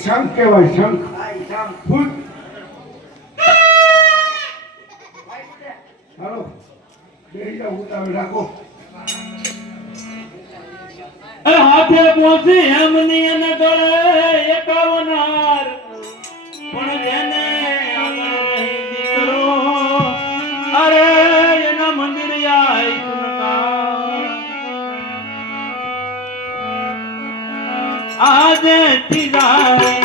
શંખ કહેવાય શંખ ફૂટ હાલો બેહી જાઓ ઉતાવળ રાખો હાથે પહોંચી એમની અને ગળે એકાવનાર પણ જેને દીકરો અરે એના મંદિર આય આજે તીજા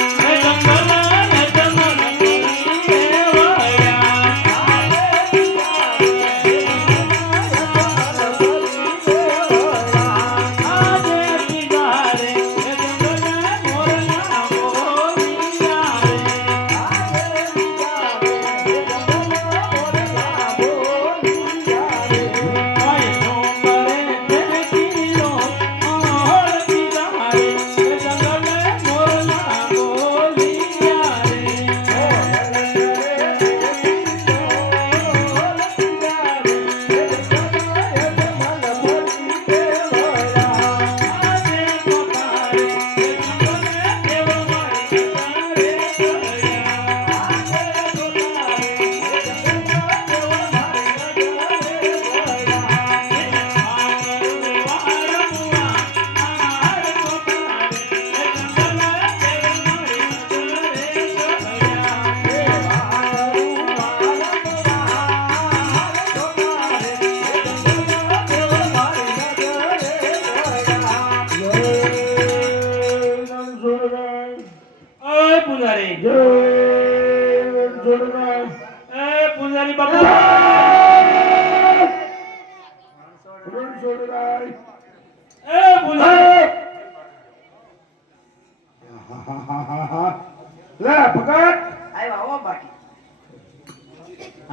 પૂજારી બાપુ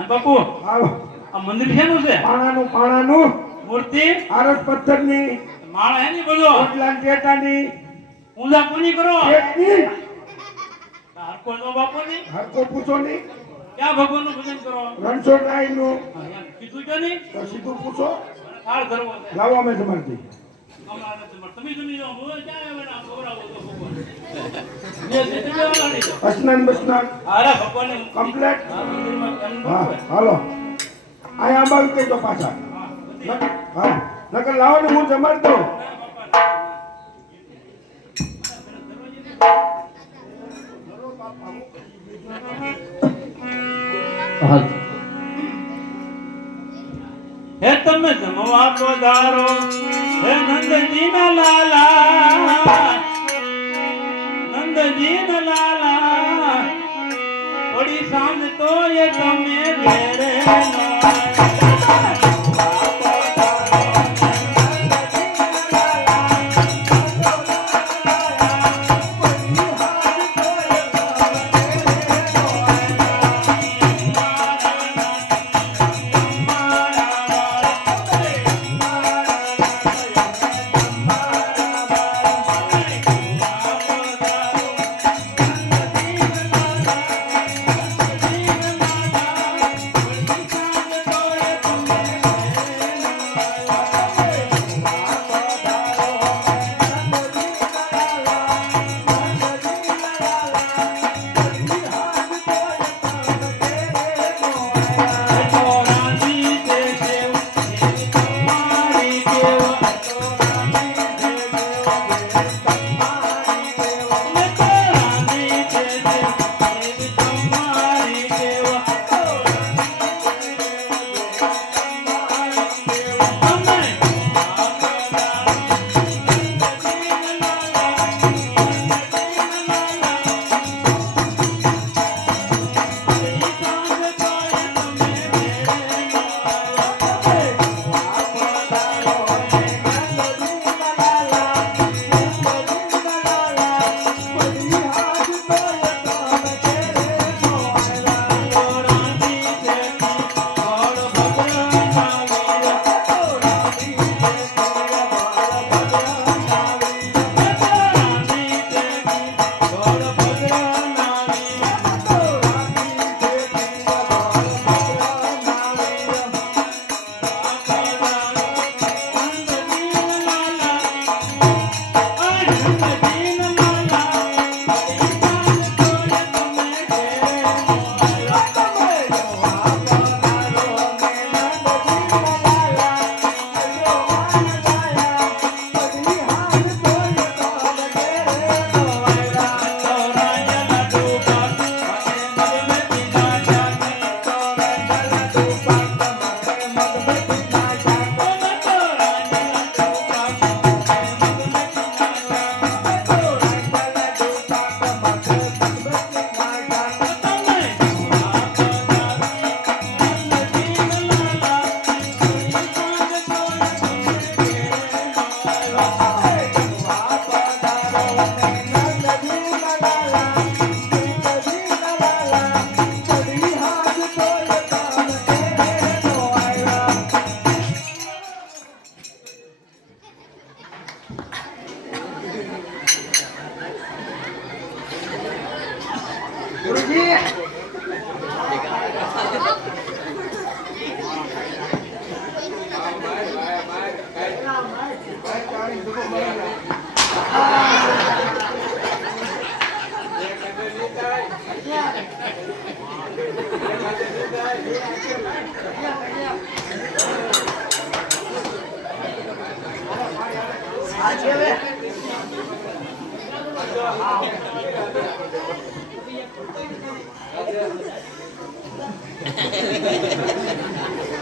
બાપુ આ મંદિર શેનું છે પાણાનું મૂર્તિ આરસ પથ્થરની માળ હે ની બધો ઓટલા ટેટાની પૂજા કોની કરો એકની હરકો નો બાપુ ની હરકો પૂછો ની ક્યાં ભગવાન નું ભજન કરો રણછોડરાય નું કીધું કે નહીં તો સીધું પૂછો થાળ ધરવો લાવો અમે તમારથી તમે જમી જાઓ હું ક્યાં બેટા ખવડાવો તો ભગવાન સ્નાન બસનાન અરે ભગવાન કમ્પ્લેટ હા હાલો આયા અંબાવી કેજો પાછા હા નકર લાવો ને હું જમાડી દઉં હે તમે જમવા પધારો હે નંદજી ના લાલા નંદજી ના લાલા થોડી સાંજ તો એ તમે ઘેરે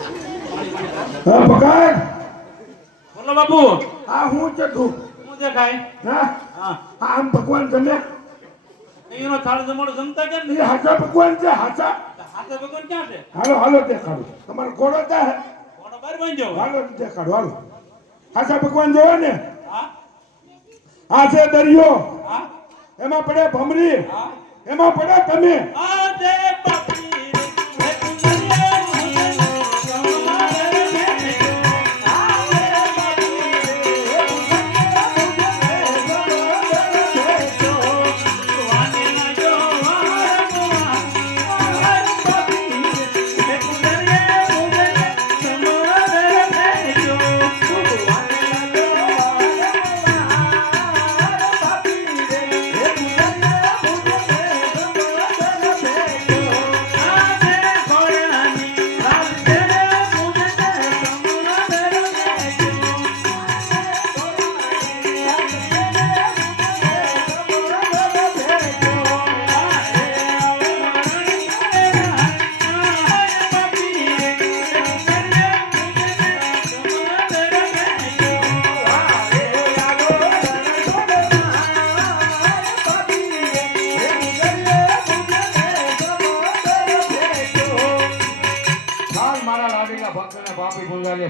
હા પકડ બોલો બાપુ આ હું ચડું શું દેખાય હા હા આમ ભગવાન ગમે એનો થાળ જમણો જમતા કેમ એ હાચા ભગવાન છે હાચા હાથે ભગવાન ક્યાં છે હાલો હાલો દેખાડો તમારો ઘોડો ત્યાં હે કોણ બહાર બાંધ્યો હાલો દેખાડો હાલો હાચા ભગવાન જોવા ને હા આ છે દરિયો હા એમાં પડે ભમરી હા એમાં પડે તમે આ દે બાપી રે તુંરિયા મુજે તમારે બેઠો આ દે બાપી રે બેઠો વાને ના જો વાર બાપી રે તુંરિયા મુજે તમારે બેઠો વાને ના જો બાપી રે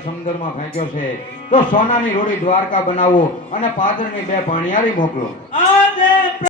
સમુદ્રમાં ફેંક્યો છે તો સોનાની રોડી દ્વારકા બનાવો અને પાદરની બે પાણીયારી મોકલો. આ દે